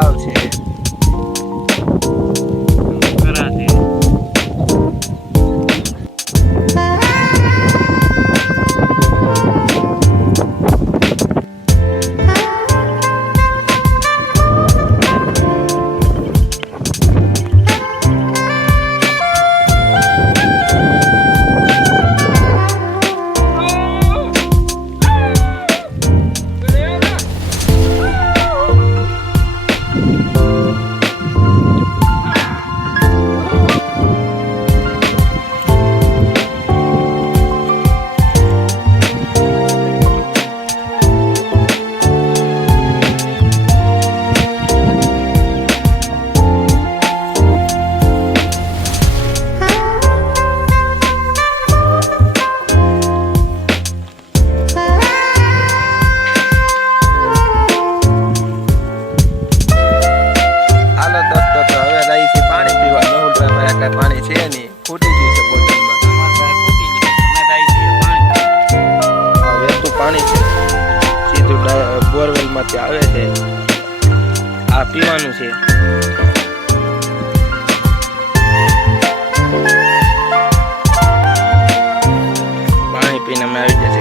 તળાવ છે. પાણી છે નહીં, ફૂટી ગયું છે બોટલમાં. વેતું પાણી છે, સીધું બોરવેલમાંથી આવે છે. આ પીવાનું છે. પાણી પીને અમે આવી ગયા છે